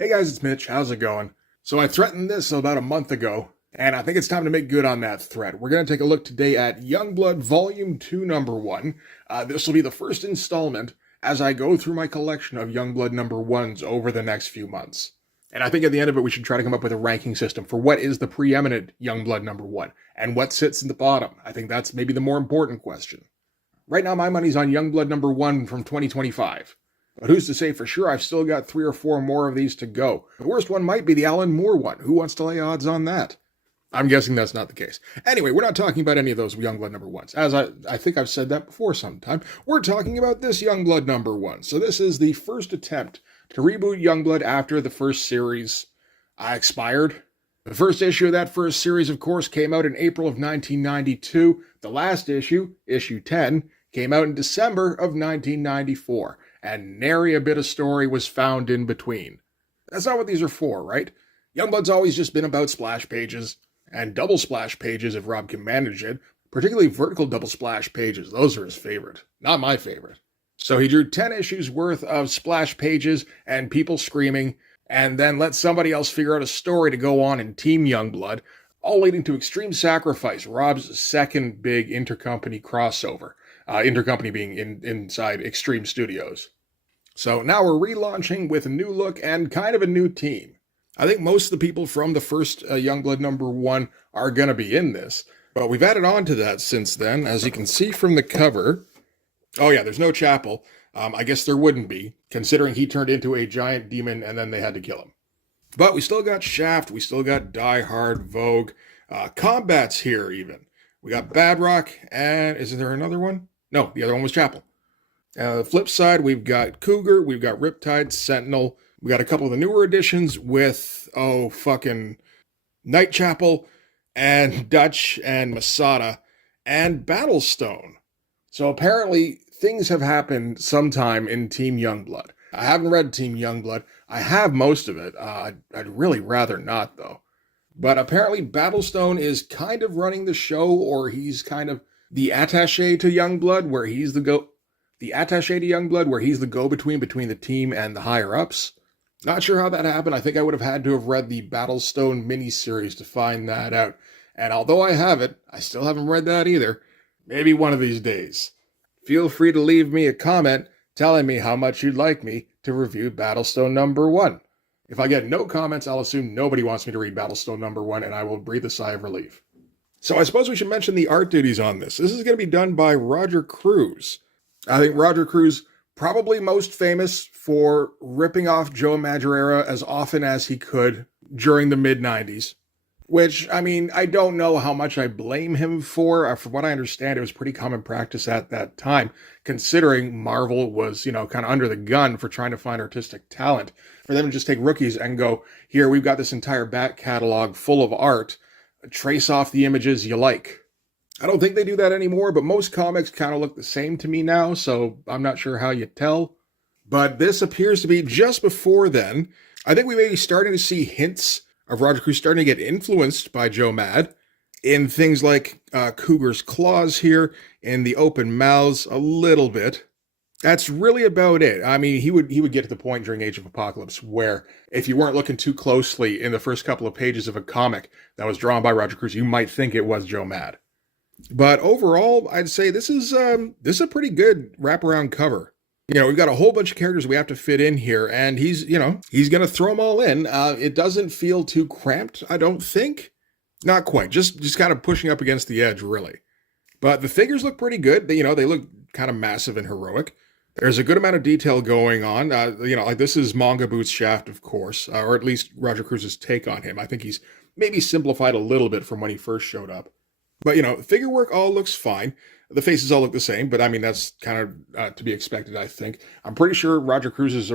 Hey guys, it's Mitch. How's it going? So I threatened this about a month ago, and I think it's time to make good on that threat. We're going to take a look today at Youngblood Volume 2, Number 1. This will be the first installment as I go through my collection of Youngblood Number 1s over the next few months. And I think at the end of it, we should try to come up with a ranking system for what is the preeminent Youngblood Number 1, and what sits in the bottom. I think that's maybe the more important question. Right now, my money's on Youngblood Number 1 from 2025. But who's to say for sure? I've still got 3 or 4 more of these to go. The worst one might be the Alan Moore one. Who wants to lay odds on that? I'm guessing that's not the case. Anyway, we're not talking about any of those Youngblood Number 1s. As I think I've said that before sometime. We're talking about this Youngblood Number 1. So this is the first attempt to reboot Youngblood after the first series expired. The first issue of that first series, of course, came out in April of 1992. The last issue, issue 10, came out in December of 1994. And nary a bit of story was found in between. That's not what these are for, right? Youngblood's always just been about splash pages, and double splash pages if Rob can manage it, particularly vertical double splash pages. Those are his favorite, not my favorite. So he drew 10 issues worth of splash pages and people screaming, and then let somebody else figure out a story to go on in Team Youngblood, all leading to Extreme Sacrifice, Rob's second big intercompany crossover. Intercompany being inside Extreme Studios. So now we're relaunching with a new look and kind of a new team. I think most of the people from the first Youngblood Number 1 are going to be in this, but we've added on to that since then. As you can see from the cover, oh yeah, there's no Chapel. I guess there wouldn't be, considering he turned into a giant demon and then they had to kill him. But we still got Shaft, we still got Die Hard, Vogue, Combat's here even. We got Badrock, and is there another one? No, the other one was Chapel. The flip side, we've got Cougar, we've got Riptide, Sentinel, we got a couple of the newer editions with, fucking Night Chapel, and Dutch, and Masada, and Battlestone. So apparently, things have happened sometime in Team Youngblood. I haven't read Team Youngblood. I have most of it. I'd really rather not, though. But apparently, Battlestone is kind of running the show, or he's kind of the attaché to Youngblood, where he's the go-between between the team and the higher-ups. Not sure how that happened. I think I would have had to have read the Battlestone miniseries to find that out. And although I have it, I still haven't read that either. Maybe one of these days. Feel free to leave me a comment telling me how much you'd like me to review Battlestone Number 1. If I get no comments, I'll assume nobody wants me to read Battlestone Number 1, and I will breathe a sigh of relief. So I suppose we should mention the art duties on this. This is going to be done by Roger Cruz. I think Roger Cruz, probably most famous for ripping off Joe Madureira as often as he could during the mid-90s. Which, I mean, I don't know how much I blame him for. From what I understand, it was pretty common practice at that time, considering Marvel was, kind of under the gun for trying to find artistic talent. For them to just take rookies and go, here, we've got this entire back catalog full of art. Trace off the images you like. I don't think they do that anymore, but most comics kind of look the same to me now, so I'm not sure how you tell. But this appears to be just before then. I think we may be starting to see hints of Roger Cruz starting to get influenced by Joe Mad in things like Cougar's Claws here, in the Open Mouths a little bit. That's really about it. I mean, he would get to the point during Age of Apocalypse where if you weren't looking too closely in the first couple of pages of a comic that was drawn by Roger Cruz, you might think it was Joe Mad. But overall, I'd say this is a pretty good wraparound cover. We've got a whole bunch of characters we have to fit in here, and he's going to throw them all in. It doesn't feel too cramped, I don't think. Not quite. Just kind of pushing up against the edge, really. But the figures look pretty good. They look kind of massive and heroic. There's a good amount of detail going on. Like this is Manga Boots Shaft, of course, or at least Roger Cruz's take on him. I think he's maybe simplified a little bit from when he first showed up. But, figure work all looks fine. The faces all look the same, but I mean, that's kind of to be expected, I think. I'm pretty sure Roger Cruz is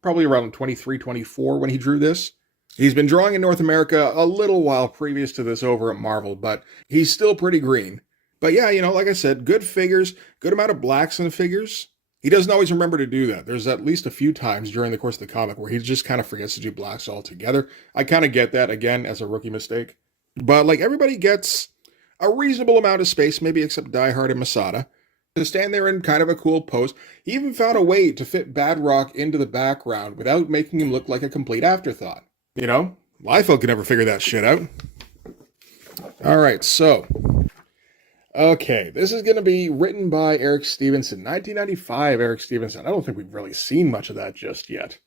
probably around 23, 24 when he drew this. He's been drawing in North America a little while previous to this over at Marvel, but he's still pretty green. But yeah, like I said, good figures, good amount of blacks in the figures. He doesn't always remember to do that. There's at least a few times during the course of the comic where he just kind of forgets to do blacks altogether. I kind of get that, again, as a rookie mistake. But, everybody gets a reasonable amount of space, maybe except Die Hard and Masada. to stand there in kind of a cool pose. He even found a way to fit Badrock into the background without making him look like a complete afterthought. You know, Liefeld could never figure that shit out. All right, so... Okay, this is going to be written by Eric Stevenson. 1995, Eric Stevenson. I don't think we've really seen much of that just yet.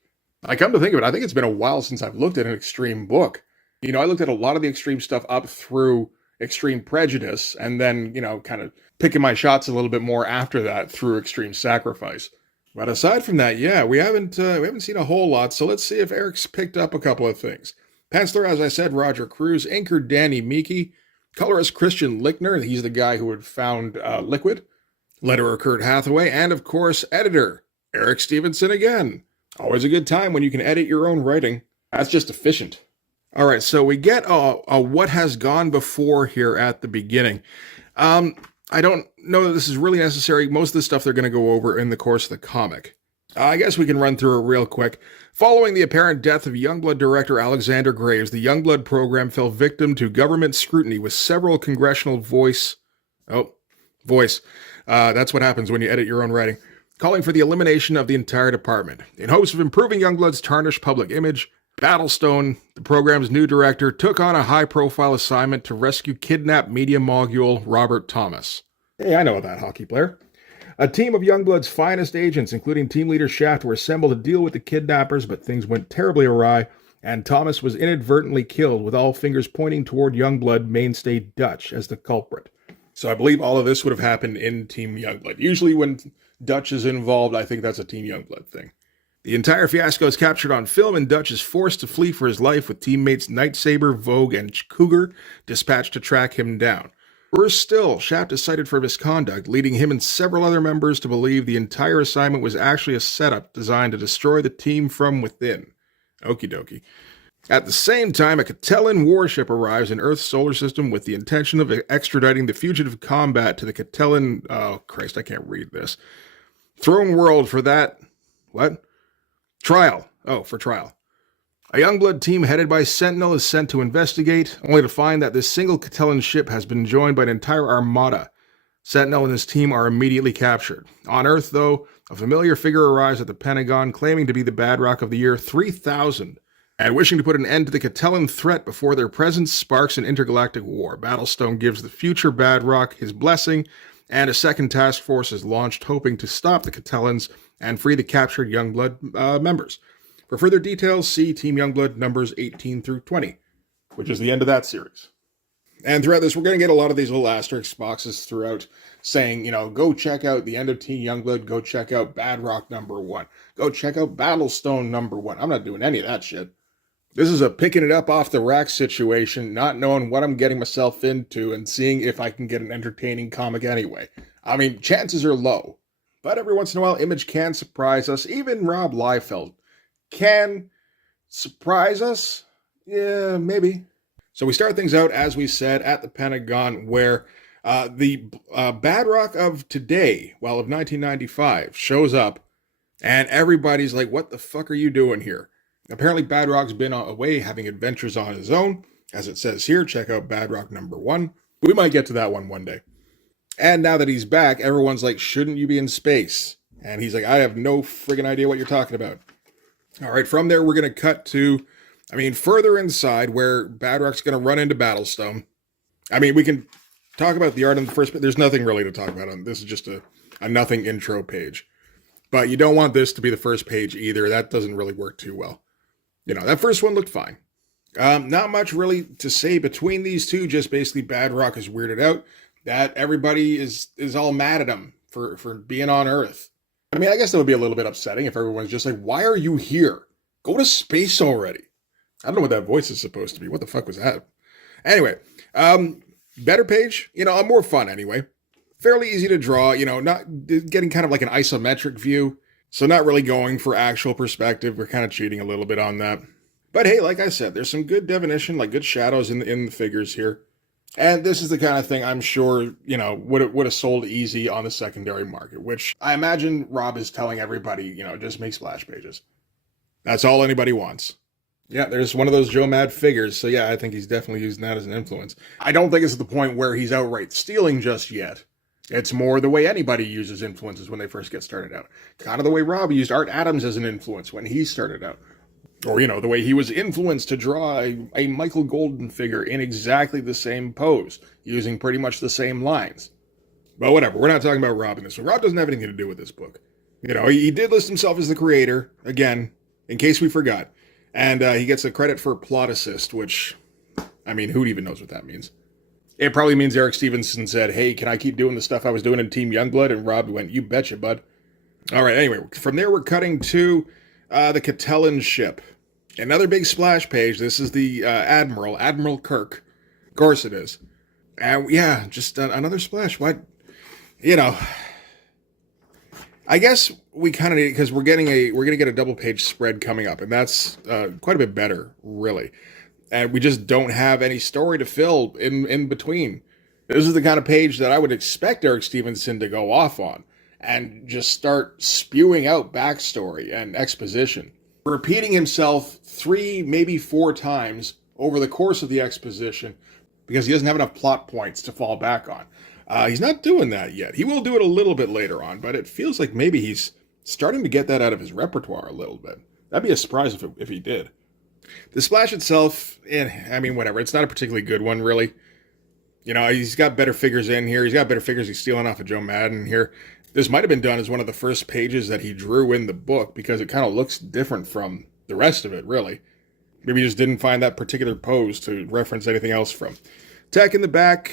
I come to think of it, I think it's been a while since I've looked at an Extreme book. You know, I looked at a lot of the Extreme stuff up through Extreme Prejudice, and then, you know, kind of picking my shots a little bit more after that through Extreme Sacrifice. But aside from that, yeah, we haven't seen a whole lot, so let's see if Eric's picked up a couple of things. Penciler, as I said, Roger Cruz. Inker, Danny Meeke. Colorist, Christian Lichtner. He's the guy who had found Liquid. Letterer, Kurt Hathaway. And, of course, editor, Eric Stevenson again. Always a good time when you can edit your own writing. That's just efficient. All right, so we get a what has gone before here at the beginning. I don't know that this is really necessary. Most of the stuff they're going to go over in the course of the comic. I guess we can run through it real quick. Following the apparent death of Youngblood director Alexander Graves, the Youngblood program fell victim to government scrutiny with several congressional voice. That's what happens when you edit your own writing. Calling for the elimination of the entire department. In hopes of improving Youngblood's tarnished public image, Battlestone, the program's new director, took on a high-profile assignment to rescue kidnapped media mogul Robert Thomas. Hey, I know that hockey player. A team of Youngblood's finest agents, including team leader Shaft, were assembled to deal with the kidnappers, but things went terribly awry, and Thomas was inadvertently killed, with all fingers pointing toward Youngblood mainstay Dutch as the culprit. So I believe all of this would have happened in Team Youngblood. Usually when Dutch is involved, I think that's a Team Youngblood thing. The entire fiasco is captured on film, and Dutch is forced to flee for his life with teammates Nightsaber, Vogue, and Cougar dispatched to track him down. Worse still, Shaft is cited for misconduct, leading him and several other members to believe the entire assignment was actually a setup designed to destroy the team from within. Okie dokie. At the same time, a Catellan warship arrives in Earth's solar system with the intention of extraditing the fugitive combat to the Catellan... Oh, Christ, I can't read this. Throne World for that... What? Trial. Oh, for trial. A Youngblood team headed by Sentinel is sent to investigate, only to find that this single Catellan ship has been joined by an entire armada. Sentinel and his team are immediately captured. On Earth, though, a familiar figure arrives at the Pentagon claiming to be the Badrock of the year 3000, and wishing to put an end to the Catellan threat before their presence sparks an intergalactic war. Battlestone gives the future Badrock his blessing, and a second task force is launched hoping to stop the Catellans and free the captured Youngblood members. For further details, see Team Youngblood numbers 18 through 20, which is the end of that series. And throughout this, we're going to get a lot of these little asterisk boxes throughout saying, you know, go check out the end of Team Youngblood, go check out Badrock number 1, go check out Battlestone number 1. I'm not doing any of that shit. This is a picking it up off the rack situation, not knowing what I'm getting myself into and seeing if I can get an entertaining comic anyway. I mean, chances are low, but every once in a while, Image can surprise us. Even Rob Liefeld can surprise us. Yeah, maybe. So we start things out, as we said, at the Pentagon, where the Badrock of today, well, of 1995, shows up, and everybody's like, what the fuck are you doing here? Apparently, Badrock's been away having adventures on his own. As it says here, check out Badrock number 1. We might get to that one day. And now that he's back, everyone's like, shouldn't you be in space? And he's like, I have no friggin' idea what you're talking about. All right, from there, we're going to cut to, further inside where Badrock's going to run into Battlestone. We can talk about the art on the first, but there's nothing really to talk about on this. Is just a nothing intro page. But you don't want this to be the first page either. That doesn't really work too well. You know, that first one looked fine. Not much really to say between these two, just basically Badrock is weirded out that everybody is all mad at him for being on Earth. I guess that would be a little bit upsetting if everyone's just like, why are you here? Go to space already. I don't know what that voice is supposed to be. What the fuck was that? Anyway, better page, more fun anyway. Fairly easy to draw, not getting kind of like an isometric view. So not really going for actual perspective. We're kind of cheating a little bit on that. But hey, like I said, there's some good definition, like good shadows in the figures here. And this is the kind of thing I'm sure, would have sold easy on the secondary market, which I imagine Rob is telling everybody, just make splash pages. That's all anybody wants. Yeah, there's one of those Joe Mad figures. So yeah, I think he's definitely using that as an influence. I don't think it's at the point where he's outright stealing just yet. It's more the way anybody uses influences when they first get started out. Kind of the way Rob used Art Adams as an influence when he started out. Or, the way he was influenced to draw a Michael Golden figure in exactly the same pose, using pretty much the same lines. But whatever, we're not talking about Rob in this one. Rob doesn't have anything to do with this book. He did list himself as the creator, again, in case we forgot. And he gets a credit for plot assist, which, who even knows what that means? It probably means Eric Stevenson said, hey, can I keep doing the stuff I was doing in Team Youngblood? And Rob went, you betcha, bud. All right, anyway, from there we're cutting to the Catellan ship. Another big splash page. This is the Admiral Kirk. Of course it is. And yeah, just another splash. What? I guess we kind of need, because we're going to get a double page spread coming up, and that's quite a bit better, really. And we just don't have any story to fill in between. This is the kind of page that I would expect Eric Stevenson to go off on and just start spewing out backstory and exposition. Repeating himself 3, maybe 4 times over the course of the exposition because he doesn't have enough plot points to fall back on. He's not doing that yet. He will do it a little bit later on, but it feels like maybe he's starting to get that out of his repertoire a little bit. That'd be a surprise if he did. The splash itself, whatever. It's not a particularly good one, really. He's got better figures in here. He's got better figures he's stealing off of Joe Madden here. This might have been done as one of the first pages that he drew in the book because it kind of looks different from the rest of it, really. Maybe he just didn't find that particular pose to reference anything else from. Tech in the back,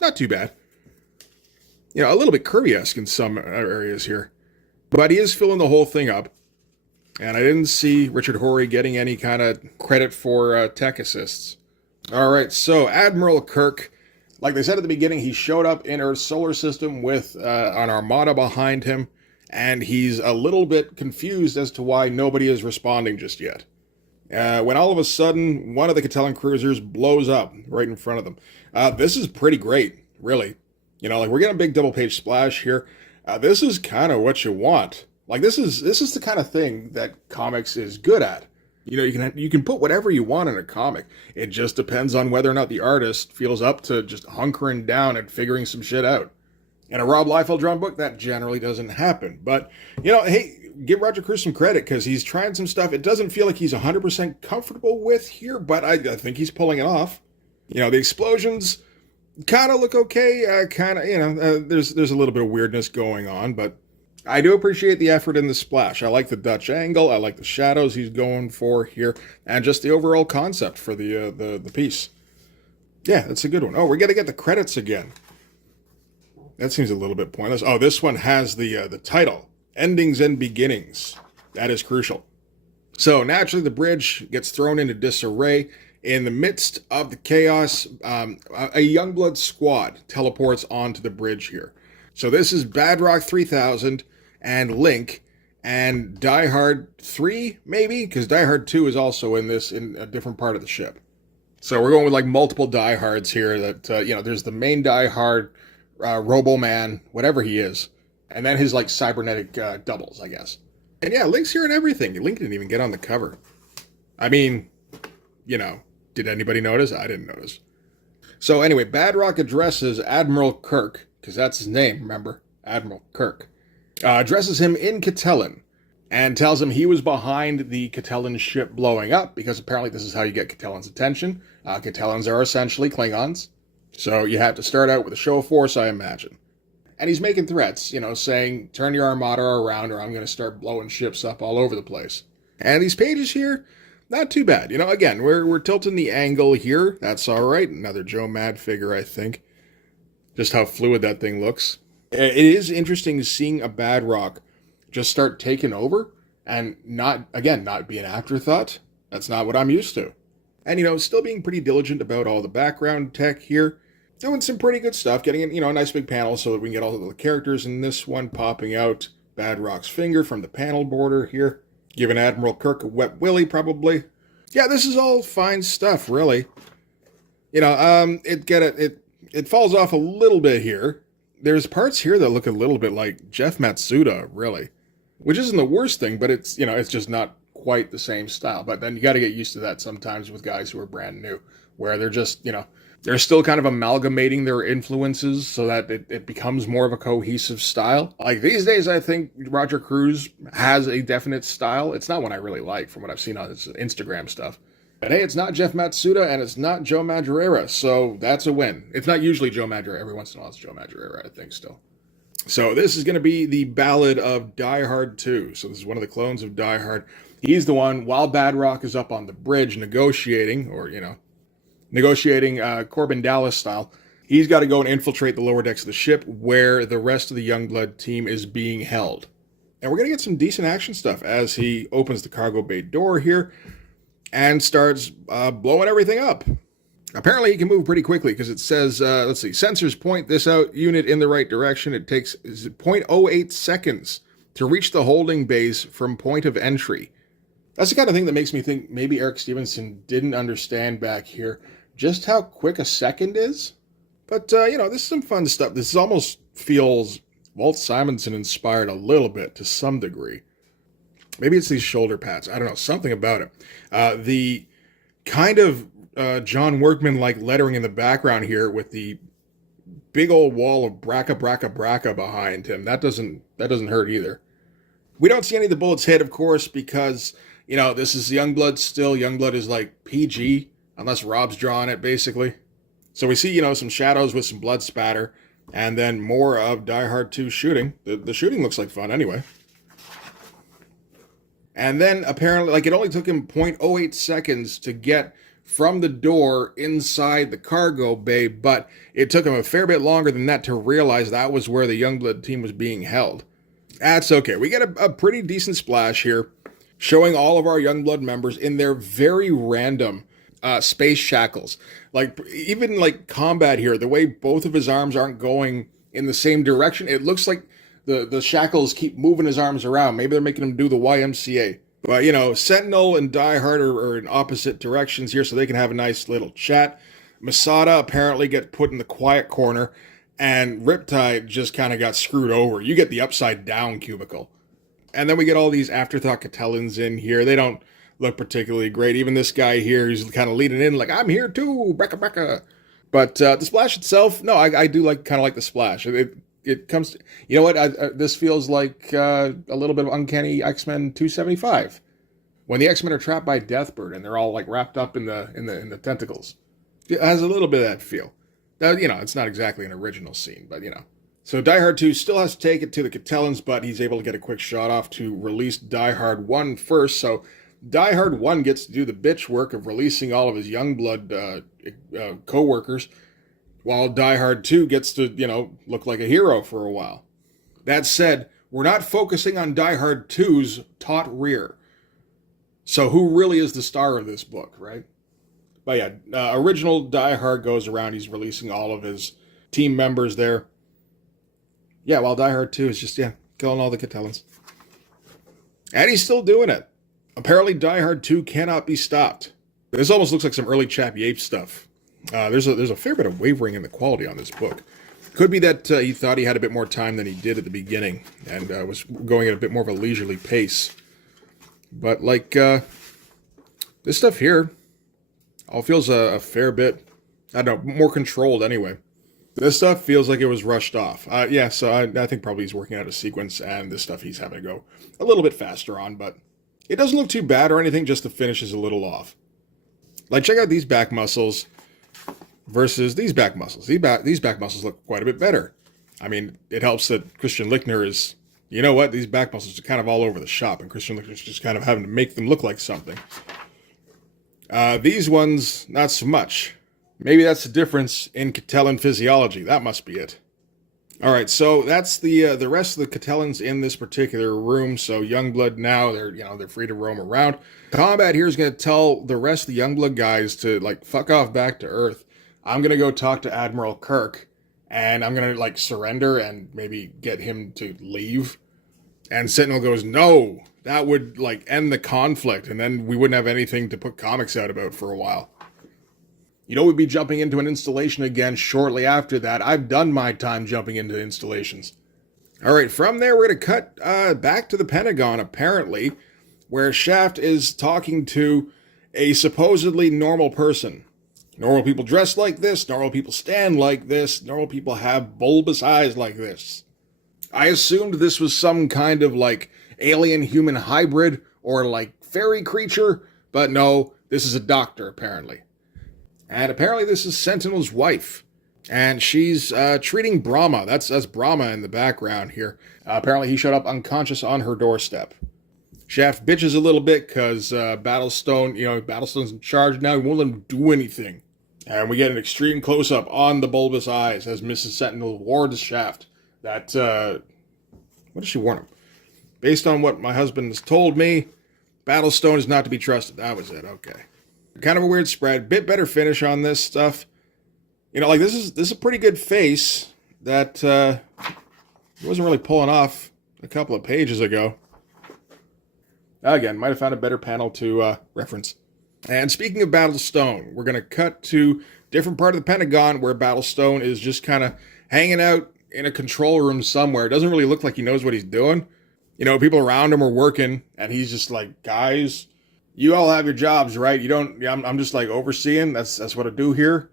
not too bad. A little bit Kirby-esque in some areas here. But he is filling the whole thing up. And I didn't see Richard Horry getting any kind of credit for tech assists. All right, so Admiral Kirk, like they said at the beginning, he showed up in Earth's solar system with an armada behind him, and he's a little bit confused as to why nobody is responding just yet. When all of a sudden, one of the Catellan cruisers blows up right in front of them. This is pretty great, really. We're getting a big double-page splash here. This is kind of what you want. This is the kind of thing that comics is good at. You can put whatever you want in a comic. It just depends on whether or not the artist feels up to just hunkering down and figuring some shit out. In a Rob Liefeld drawn book, that generally doesn't happen. But, hey, give Roger Cruz some credit because he's trying some stuff. It doesn't feel like he's 100% comfortable with here, but I think he's pulling it off. The explosions kind of look okay. There's a little bit of weirdness going on, but I do appreciate the effort in the splash. I like the Dutch angle. I like the shadows he's going for here, and just the overall concept for the piece. Yeah, that's a good one. Oh, we're gonna get the credits again. That seems a little bit pointless. Oh, this one has the title, Endings and Beginnings. That is crucial. So naturally, the bridge gets thrown into disarray. In the midst of the chaos, a Youngblood squad teleports onto the bridge here. So this is Badrock 3000 and Link and Die Hard 3, maybe? Because Die Hard 2 is also in this, in a different part of the ship. So we're going with multiple Die Hards here that, there's the main Die Hard, Robo-Man, whatever he is. And then his, cybernetic doubles, I guess. And yeah, Link's here and everything. Link didn't even get on the cover. Did anybody notice? I didn't notice. So anyway, Badrock addresses Admiral Kirk, because that's his name, remember? Admiral Kirk. Addresses him in Catellan and tells him he was behind the Catellan ship blowing up, because apparently this is how you get Catellan's attention. Catellans are essentially Klingons, so you have to start out with a show of force, I imagine. And he's making threats, saying, turn your armada around or I'm going to start blowing ships up all over the place. And these pages here, not too bad. Again, we're tilting the angle here. That's all right. Another Joe Mad figure, I think. Just how fluid that thing looks. It is interesting seeing a Badrock just start taking over and not be an afterthought. That's not what I'm used to. And, still being pretty diligent about all the background tech here. Doing some pretty good stuff. Getting, a nice big panel so that we can get all of the characters in this one popping out. Badrock's finger from the panel border here. Giving Admiral Kirk a wet willy, probably. Yeah, this is all fine stuff, really. It falls off a little bit here. There's parts here that look a little bit like Jeff Matsuda, really. Which isn't the worst thing, but it's just not quite the same style. But then you got to get used to that sometimes with guys who are brand new, where they're just, They're still kind of amalgamating their influences so that it becomes more of a cohesive style. Like these days, I think Roger Cruz has a definite style. It's not one I really like from what I've seen on his Instagram stuff. But hey, it's not Jeff Matsuda and it's not Joe Madureira, so that's a win. It's not usually Joe Madureira. Every once in a while it's Joe Madureira, I think, still. So this is going to be the Ballad of Die Hard 2. So this is one of the clones of Die Hard. He's the one, while Badrock is up on the bridge negotiating, Corbin Dallas style, he's got to go and infiltrate the lower decks of the ship where the rest of the Youngblood team is being held. And we're going to get some decent action stuff as he opens the cargo bay door here and starts blowing everything up. Apparently he can move pretty quickly because it says, let's see, sensors point this out unit in the right direction. It takes 0.08 seconds to reach the holding base from point of entry. That's the kind of thing that makes me think maybe Eric Stevenson didn't understand back here just how quick a second is. But, this is some fun stuff. This almost feels Walt Simonson inspired a little bit to some degree. Maybe it's these shoulder pads. I don't know, something about it. The kind of John Workman-like lettering in the background here with the big old wall of braca behind him. That doesn't hurt either. We don't see any of the bullets hit, of course, because, this is Youngblood still. Youngblood is like PG, unless Rob's drawing it, basically. So we see, some shadows with some blood spatter, and then more of Die Hard 2 shooting. The shooting looks like fun anyway. And then apparently, it only took him 0.08 seconds to get from the door inside the cargo bay, but it took him a fair bit longer than that to realize that was where the Youngblood team was being held. That's okay. We get a pretty decent splash here, showing all of our Youngblood members in their very random space shackles. Even combat here, the way both of his arms aren't going in the same direction, it looks like the shackles keep moving his arms around. Maybe they're making him do the YMCA. But, Sentinel and Die Hard are in opposite directions here, so they can have a nice little chat. Masada apparently get put in the quiet corner, and Riptide just kind of got screwed over. You get the upside down cubicle. And then we get all these afterthought Catellans in here. They don't look particularly great. Even this guy here, who's kind of leading in like, I'm here too, brecka. But the splash itself, no, I do kind of like the splash. It comes to, you know what, this feels like a little bit of Uncanny X-Men 275. When the X-Men are trapped by Deathbird and they're all wrapped up in the tentacles. It has a little bit of that feel. Now, it's not exactly an original scene, but So Die Hard 2 still has to take it to the Catellans, but he's able to get a quick shot off to release Die Hard 1 first. So Die Hard 1 gets to do the bitch work of releasing all of his Youngblood co-workers, while Die Hard 2 gets to, look like a hero for a while. That said, we're not focusing on Die Hard 2's taut rear. So who really is the star of this book, right? But yeah, original Die Hard goes around. He's releasing all of his team members there. Yeah, while Die Hard 2 is just, killing all the Catellans. And he's still doing it. Apparently Die Hard 2 cannot be stopped. This almost looks like some early Chappie Ape stuff. There's a fair bit of wavering in the quality on this book. Could be that he thought he had a bit more time than he did at the beginning, and was going at a bit more of a leisurely pace. But this stuff here all feels a fair bit, I don't know, more controlled anyway. This stuff feels like it was rushed off. So I think probably he's working out a sequence, and this stuff he's having to go a little bit faster on, but it doesn't look too bad or anything, just the finish is a little off. Check out these back muscles versus these back muscles. These back muscles look quite a bit better. I mean, it helps that Christian Lichtner is, these back muscles are kind of all over the shop, and Christian Lichtner's just kind of having to make them look like something. These ones, not so much. Maybe that's the difference in Catellan physiology. That must be it. All right, so that's the rest of the Catellans in this particular room. So Youngblood now, they're free to roam around. Combat here is going to tell the rest of the Youngblood guys to fuck off back to Earth. I'm going to go talk to Admiral Kirk, and I'm going to surrender and maybe get him to leave. And Sentinel goes, no, that would end the conflict, and then we wouldn't have anything to put comics out about for a while. We'd be jumping into an installation again shortly after that. I've done my time jumping into installations. All right, from there, we're going to cut back to the Pentagon, apparently, where Shaft is talking to a supposedly normal person. Normal people dress like this. Normal people stand like this. Normal people have bulbous eyes like this. I assumed this was some kind of like alien-human hybrid or like fairy creature, but no, this is a doctor apparently. And apparently this is Sentinel's wife. And she's treating Brahma. That's Brahma in the background here. Apparently he showed up unconscious on her doorstep. Shaft bitches a little bit because Battlestone's in charge now. He won't let him do anything. And we get an extreme close-up on the bulbous eyes as Mrs. Sentinel warns Shaft that, what does she warn him? Based on what my husband has told me, Battlestone is not to be trusted. That was it, okay. Kind of a weird spread. Bit better finish on this stuff. You know, like this is a pretty good face that he wasn't really pulling off a couple of pages ago. Again, might have found a better panel to reference. And speaking of Battlestone, we're going to cut to different part of the Pentagon where Battlestone is just kind of hanging out in a control room somewhere. It doesn't really look like he knows what he's doing. You know, people around him are working, and he's just like, guys, you all have your jobs, right? You don't, I'm just like overseeing. That's what I do here.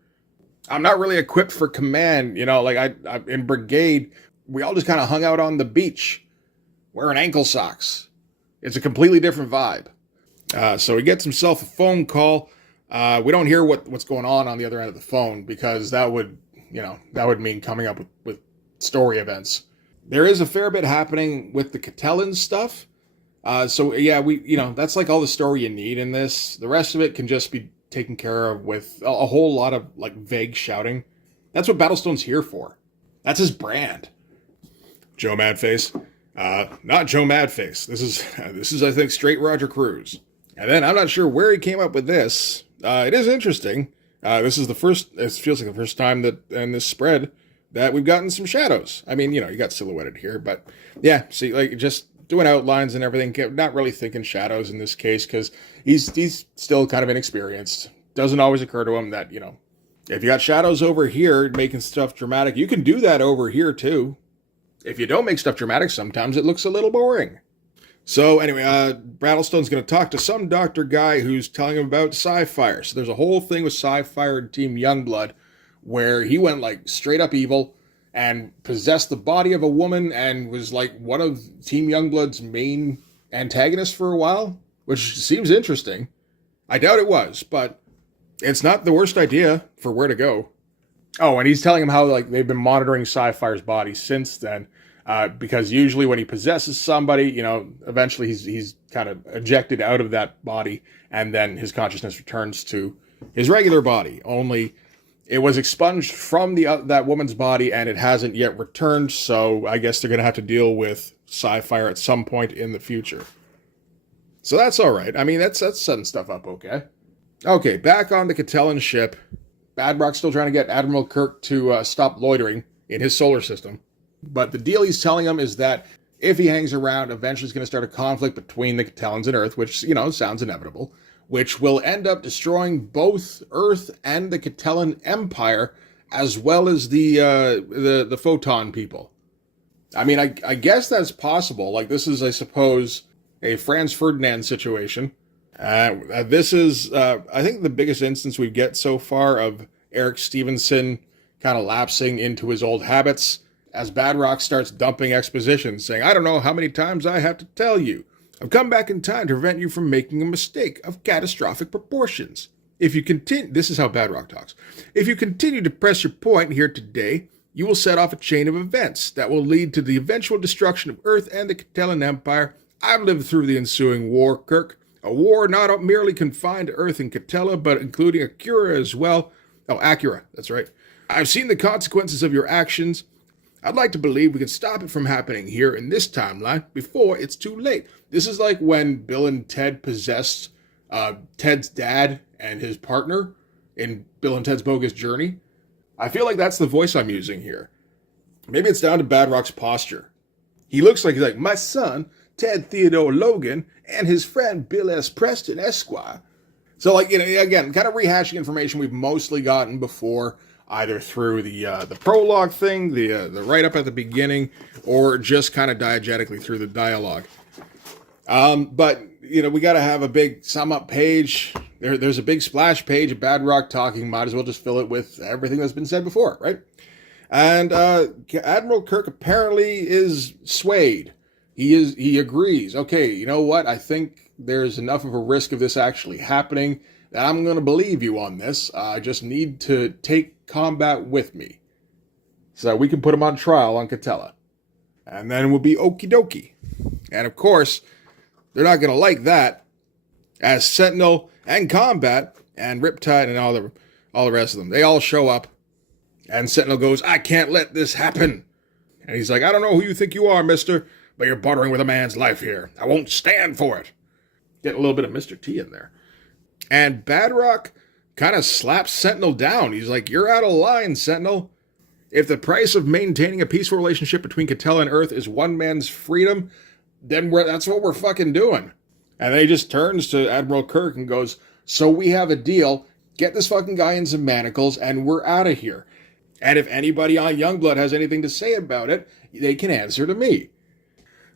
I'm not really equipped for command. You know, like I in brigade, we all just kind of hung out on the beach wearing ankle socks. It's a completely different vibe. So he gets himself a phone call. We don't hear what's going on the other end of the phone because that would mean coming up with story events. There is a fair bit happening with the Catellan stuff. So yeah, that's like all the story you need in this. The rest of it can just be taken care of with a whole lot of like vague shouting. That's what Battlestone's here for. That's his brand. Joe Madface. Not Joe Madface. This is I think straight Roger Cruz. And then I'm not sure where he came up with this. It is interesting. It feels like the first time that in this spread that we've gotten some shadows. I mean, you got silhouetted here, but yeah, see, like just doing outlines and everything, not really thinking shadows in this case because he's still kind of inexperienced. Doesn't always occur to him that, if you got shadows over here making stuff dramatic, you can do that over here too. If you don't make stuff dramatic, sometimes it looks a little boring. So anyway, Battlestone's going to talk to some doctor guy who's telling him about Sci-Fire. So there's a whole thing with Sci-Fire and Team Youngblood where he went like straight up evil and possessed the body of a woman and was like one of Team Youngblood's main antagonists for a while, which seems interesting. I doubt it was, but it's not the worst idea for where to go. Oh, and he's telling him how like they've been monitoring Sci-Fire's body since then. Because usually when he possesses somebody, eventually he's kind of ejected out of that body and then his consciousness returns to his regular body. Only it was expunged from that woman's body and it hasn't yet returned, so I guess they're going to have to deal with Sci-Fire at some point in the future. So that's all right. I mean, that's setting stuff up okay. Okay, back on the Catellan ship. Badrock's still trying to get Admiral Kirk to stop loitering in his solar system. But the deal he's telling him is that if he hangs around, eventually it's going to start a conflict between the Catellans and Earth, which, sounds inevitable, which will end up destroying both Earth and the Catellan Empire, as well as the Photon people. I mean, I guess that's possible. Like, this is, I suppose, a Franz Ferdinand situation. This is, I think, the biggest instance we get so far of Eric Stevenson kind of lapsing into his old habits, as Badrock starts dumping exposition, saying, I don't know how many times I have to tell you. I've come back in time to prevent you from making a mistake of catastrophic proportions. If you continue, this is how Badrock talks. If you continue to press your point here today, you will set off a chain of events that will lead to the eventual destruction of Earth and the Catellan Empire. I've lived through the ensuing war, Kirk. A war not merely confined to Earth and Catella, but including Acura as well. Oh, Acura, that's right. I've seen the consequences of your actions. I'd like to believe we can stop it from happening here in this timeline before it's too late. This is like when Bill and Ted possessed Ted's dad and his partner in Bill and Ted's Bogus Journey. I feel like that's the voice I'm using here. Maybe it's down to Badrock's posture. He looks like he's like, my son, Ted Theodore Logan, and his friend Bill S. Preston, Esquire. So, like, again, kind of rehashing information we've mostly gotten before, either through the prologue thing, the write-up at the beginning, or just kind of diegetically through the dialogue. But we got to have a big sum up page. There's a big splash page of Badrock talking. Might as well just fill it with everything that's been said before, right? And Admiral Kirk apparently is swayed. He agrees. Okay, you know what? I think there's enough of a risk of this actually happening that I'm going to believe you on this. I just need to take combat with me, so we can put him on trial on Catellan. And then we'll be okie dokie. And of course, they're not going to like that, as Sentinel and Combat and Riptide and all the rest of them, they all show up. And Sentinel goes, I can't let this happen. And he's like, I don't know who you think you are, mister, but you're bartering with a man's life here. I won't stand for it. Getting a little bit of Mr. T in there. And Badrock kind of slaps Sentinel down. He's like, you're out of line, Sentinel. If the price of maintaining a peaceful relationship between Catellan and Earth is one man's freedom, then that's what we're fucking doing. And then he just turns to Admiral Kirk and goes, so we have a deal. Get this fucking guy in some manacles and we're out of here. And if anybody on Youngblood has anything to say about it, they can answer to me.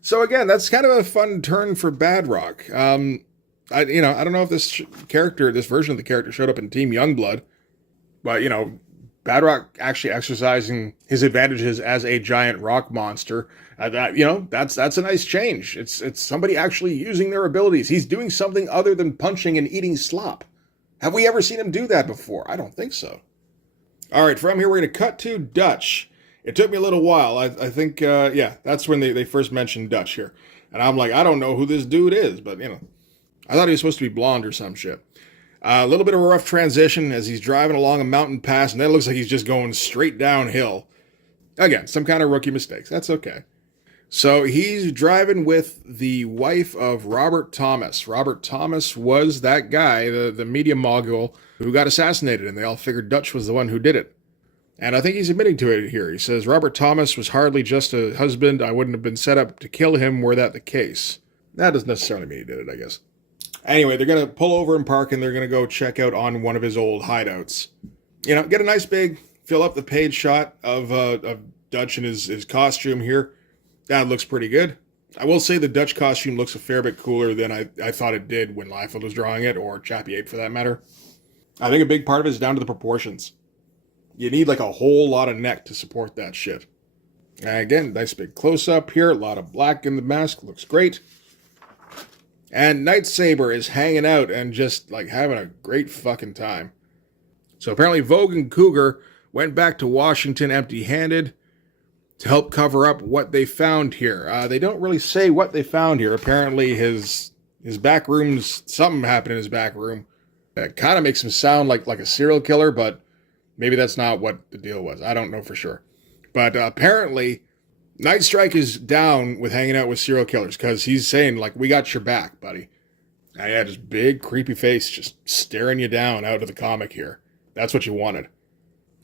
So again, that's kind of a fun turn for Badrock. I don't know if this version of the character showed up in Team Youngblood, but Badrock actually exercising his advantages as a giant rock monster. That's a nice change. It's somebody actually using their abilities. He's doing something other than punching and eating slop. Have we ever seen him do that before? I don't think so. All right, from here we're going to cut to Dutch. It took me a little while. I think, that's when they first mentioned Dutch here. And I'm like, I don't know who this dude is, but, I thought he was supposed to be blonde or some shit. A little bit of a rough transition as he's driving along a mountain pass, and then it looks like he's just going straight downhill. Again, some kind of rookie mistakes. That's okay. So he's driving with the wife of Robert Thomas. Robert Thomas was that guy, the media mogul, who got assassinated, and they all figured Dutch was the one who did it. And I think he's admitting to it here. He says, Robert Thomas was hardly just a husband. I wouldn't have been set up to kill him were that the case. That doesn't necessarily mean he did it, I guess. Anyway, they're going to pull over and park, and they're going to go check out on one of his old hideouts. Get a nice big, fill up the page shot of Dutch in his costume here. That looks pretty good. I will say the Dutch costume looks a fair bit cooler than I thought it did when Liefeld was drawing it, or Chappie 8 for that matter. I think a big part of it is down to the proportions. You need like a whole lot of neck to support that shit. And again, nice big close-up here. A lot of black in the mask. Looks great. And Night Saber is hanging out and just like having a great fucking time. So apparently Vogue and Cougar went back to Washington empty-handed to help cover up what they found here. They don't really say what they found here. Apparently his back room's, something happened in his back room. That kind of makes him sound like a serial killer, but maybe that's not what the deal was. I don't know for sure. But apparently Night Strike is down with hanging out with serial killers because he's saying, like, we got your back, buddy. And yeah, just big, creepy face just staring you down out of the comic here. That's what you wanted.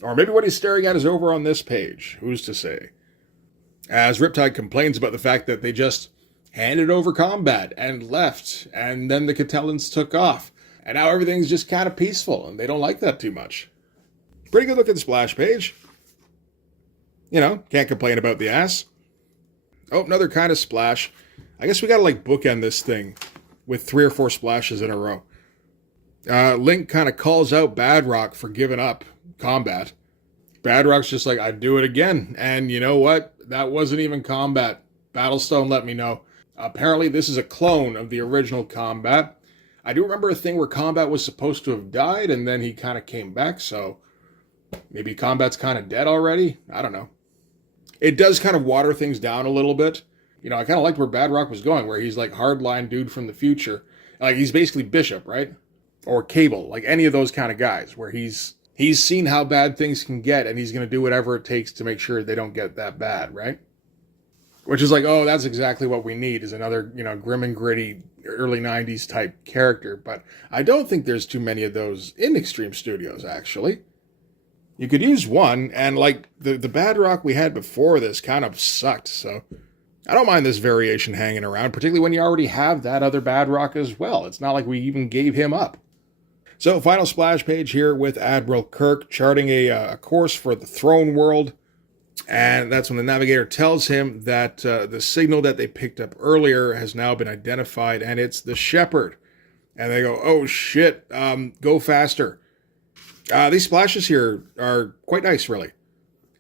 Or maybe what he's staring at is over on this page. Who's to say? As Riptide complains about the fact that they just handed over combat and left, and then the Catellans took off. And now everything's just kind of peaceful, and they don't like that too much. Pretty good looking splash page. Can't complain about the ass. Oh, another kind of splash. I guess we gotta bookend this thing with 3 or 4 splashes in a row. Link kind of calls out Badrock for giving up combat. Badrock's just like, I'd do it again. And you know what? That wasn't even combat. Battlestone let me know. Apparently this is a clone of the original combat. I do remember a thing where combat was supposed to have died and then he kind of came back, so maybe combat's kind of dead already? I don't know. It does kind of water things down a little bit. I kind of liked where Badrock was going, where he's like hardline dude from the future. Like he's basically Bishop, right? Or Cable, like any of those kind of guys, where he's seen how bad things can get and he's going to do whatever it takes to make sure they don't get that bad, right? Which is like, oh, that's exactly what we need, is another, grim and gritty early 90s type character. But I don't think there's too many of those in Extreme Studios, actually. You could use one, and the Badrock we had before this kind of sucked, so I don't mind this variation hanging around, particularly when you already have that other Badrock as well. It's not like we even gave him up. So, final splash page here with Admiral Kirk charting a course for the Throne World. And that's when the navigator tells him that the signal that they picked up earlier has now been identified, and it's the shepherd. And they go, oh shit, go faster. These splashes here are quite nice, really.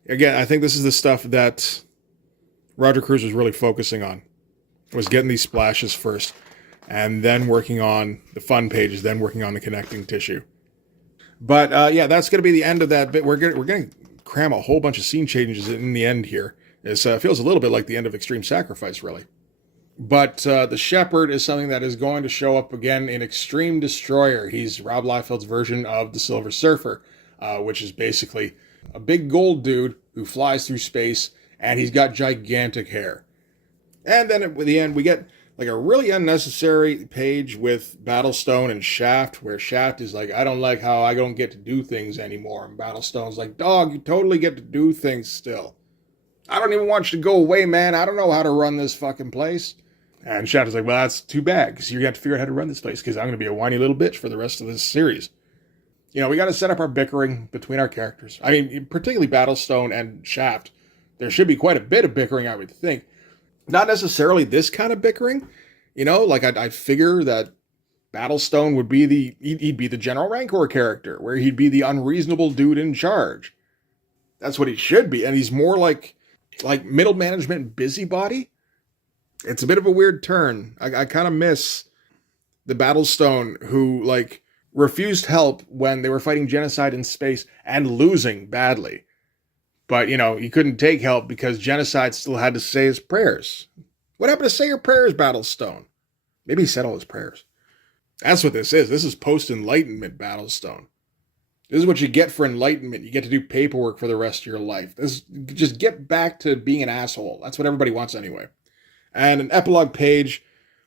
Again, I think this is the stuff that Roger Cruz was really focusing on, was getting these splashes first, and then working on the fun pages, then working on the connecting tissue. But yeah, that's going to be the end of that bit. We're going to cram a whole bunch of scene changes in the end here. It feels a little bit like the end of Extreme Sacrifice, really. But the Shepherd is something that is going to show up again in Extreme Destroyer. He's Rob Liefeld's version of the Silver Surfer, which is basically a big gold dude who flies through space, and he's got gigantic hair. And then at the end, we get like a really unnecessary page with Battlestone and Shaft, where Shaft is like, I don't like how I don't get to do things anymore. And Battlestone's like, dog, you totally get to do things still. I don't even want you to go away, man. I don't know how to run this fucking place. And Shaft is like, well, that's too bad, because you're going to have to figure out how to run this place, because I'm going to be a whiny little bitch for the rest of this series. You know, we got to set up our bickering between our characters. I mean, particularly Battlestone and Shaft. There should be quite a bit of bickering, I would think. Not necessarily this kind of bickering. You know, like I'd figure that Battlestone would be he'd be the General Rancor character, where he'd be the unreasonable dude in charge. That's what he should be. And he's more like middle management busybody. It's a bit of a weird turn. I kind of miss the Battlestone who, like, refused help when they were fighting genocide in space and losing badly. But, you know, he couldn't take help because genocide still had to say his prayers. What happened to say your prayers, Battlestone? Maybe he said all his prayers. That's what this is. This is post-Enlightenment Battlestone. This is what you get for Enlightenment. You get to do paperwork for the rest of your life. Just get back to being an asshole. That's what everybody wants anyway. And an epilogue page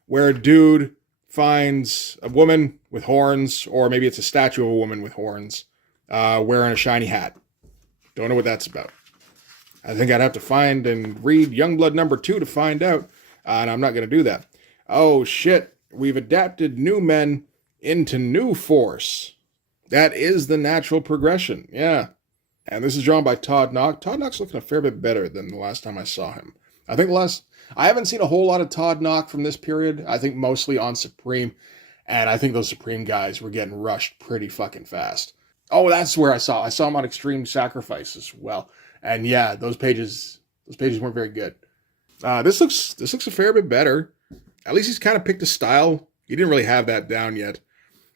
where a dude finds a woman with horns, or maybe it's a statue of a woman with horns, wearing a shiny hat. Don't know what that's about. I think I'd have to find and read Youngblood number 2 to find out, and I'm not going to do that. Oh shit, we've adapted new men into new force. That is the natural progression, yeah. And this is drawn by Todd Knock. Todd Knock's looking a fair bit better than the last time I saw him. I haven't seen a whole lot of Todd Knock from this period. I think mostly on Supreme, and I think those Supreme guys were getting rushed pretty fucking fast. Oh, that's where I saw him on Extreme Sacrifice as well. And yeah, those pages weren't very good. This looks a fair bit better. At least he's kind of picked a style. He didn't really have that down yet.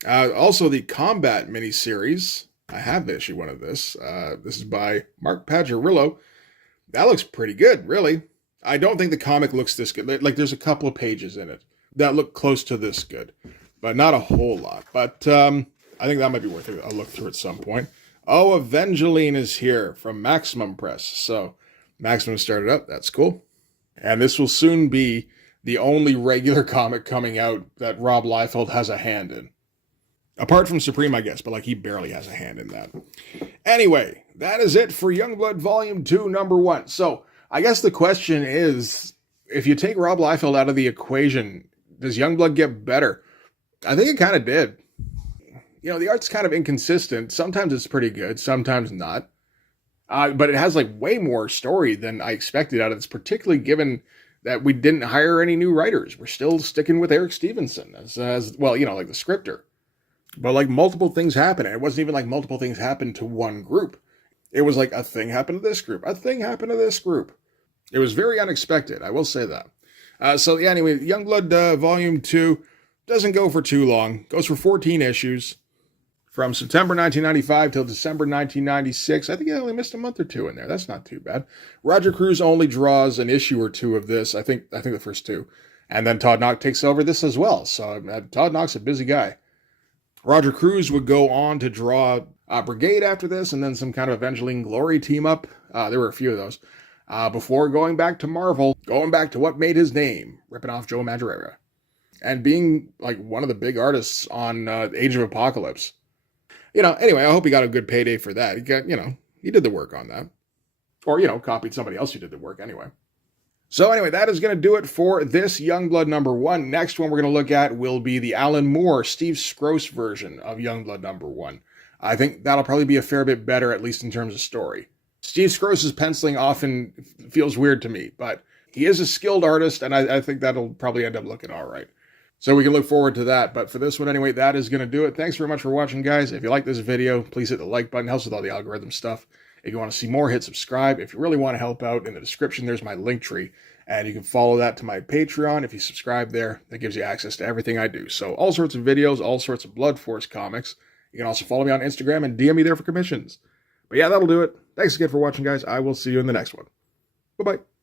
Also, the Combat miniseries. I have issue 1 of this. This is by Mark Pagerillo. That looks pretty good, really. I don't think the comic looks this good. Like, there's a couple of pages in it that look close to this good, but not a whole lot. But I think that might be worth a look through at some point. Oh, Evangeline is here from Maximum Press. So Maximum started up. That's cool. And this will soon be the only regular comic coming out that Rob Liefeld has a hand in. Apart from Supreme, I guess, but like he barely has a hand in that. Anyway, that is it for Youngblood Volume 2, Number 1. So I guess the question is, if you take Rob Liefeld out of the equation, does Youngblood get better? I think it kind of did. You know, the art's kind of inconsistent. Sometimes it's pretty good, sometimes not. But it has like way more story than I expected out of this, particularly given that we didn't hire any new writers. We're still sticking with Eric Stevenson as well, you know, like the scripter. But like multiple things happen. And it wasn't even like multiple things happened to one group. It was like a thing happened to this group. A thing happened to this group. It was very unexpected. I will say that. So yeah, anyway, Youngblood Volume 2 doesn't go for too long. Goes for 14 issues. From September 1995 till December 1996. I think I only missed a month or 2 in there. That's not too bad. Roger Cruz only draws an issue or 2 of this. I think the first 2. And then Todd Knock takes over this as well. So Todd Knock's a busy guy. Roger Cruz would go on to draw Brigade after this, and then some kind of Evangeline Glory team up. There were a few of those. Before going back to Marvel, going back to what made his name, ripping off Joe Madureira. And being like one of the big artists on Age of Apocalypse. You know, anyway, I hope he got a good payday for that. He did the work on that. Or, copied somebody else who did the work anyway. So anyway, that is going to do it for this Youngblood number 1. Next one we're going to look at will be the Alan Moore, Steve Scrose version of Youngblood number 1. I think that'll probably be a fair bit better, at least in terms of story. Steve Scrose's penciling often feels weird to me, but he is a skilled artist, and I think that'll probably end up looking all right. So we can look forward to that. But for this one anyway, that is going to do it. Thanks very much for watching, guys. If you like this video, please hit the like button. It helps with all the algorithm stuff. If you want to see more, hit subscribe. If you really want to help out, in the description, there's my link tree. And you can follow that to my Patreon. If you subscribe there, that gives you access to everything I do. So all sorts of videos, all sorts of Blood Force comics. You can also follow me on Instagram and DM me there for commissions. But yeah, that'll do it. Thanks again for watching, guys. I will see you in the next one. Bye-bye.